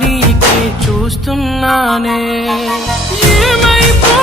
నీకే చూస్తున్నానే. ఏమైపో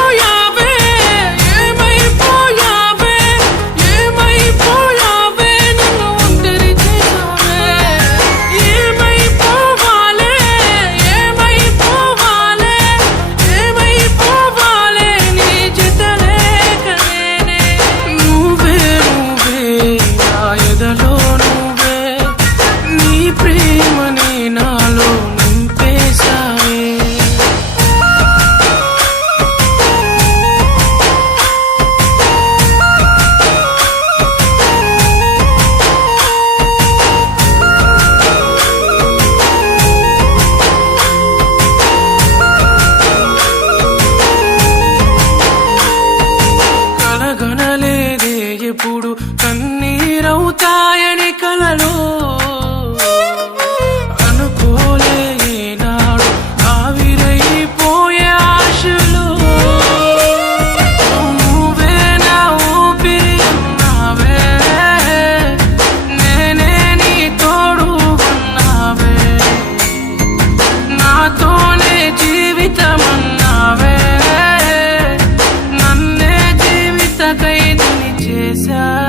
desire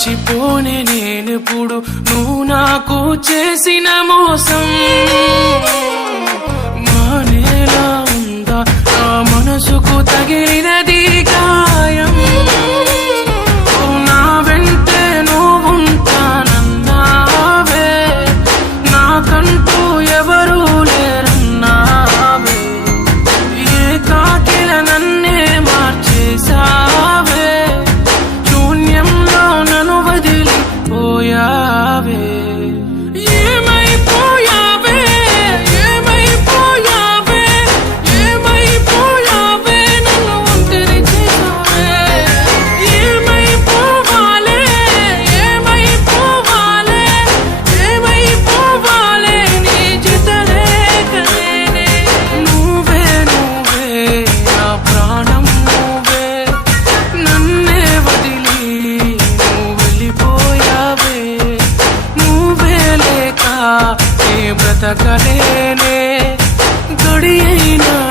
మర్చిపోనే నేనిప్పుడు నువ్వు నాకు చేసిన మోసం. કરે ને ઘડીએ ના